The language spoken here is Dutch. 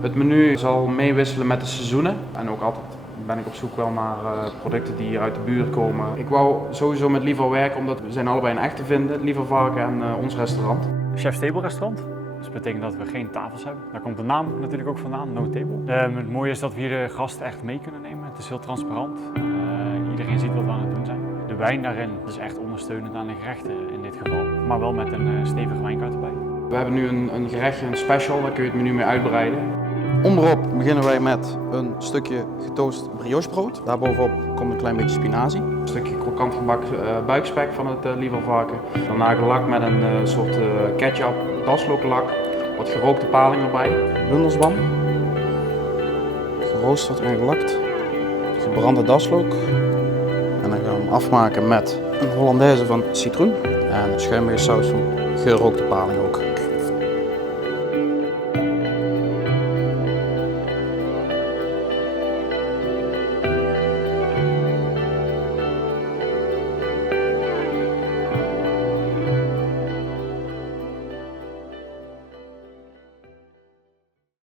Het menu zal meewisselen met de seizoenen en ook altijd ben ik op zoek wel naar producten die hier uit de buurt komen. Ik wou sowieso met Liever werken omdat we zijn allebei een echt te vinden, Liever Varken en ons restaurant. Chef's Table restaurant. Dus dat betekent dat we geen tafels hebben. Daar komt de naam natuurlijk ook vandaan, No Table. Het mooie is dat we hier de gasten echt mee kunnen nemen. Het is heel transparant. Iedereen ziet wat we aan het doen zijn. De wijn daarin is echt ondersteunend aan de gerechten in dit geval. Maar wel met een stevige wijnkaart erbij. We hebben nu een gerechtje, een special, daar kun je het menu mee uitbreiden. Onderop beginnen wij met een stukje getoast briochebrood. Daarbovenop komt een klein beetje spinazie. Een stukje krokant gebakken buikspek van het Liever Varken. Daarna gelakt met een soort ketchup, dasloklak, wat gerookte paling erbij. Bundelsbam, geroosterd en gelakt, gebrande daslook. En dan gaan we hem afmaken met een Hollandaise van citroen en een schuimige saus van gerookte paling ook.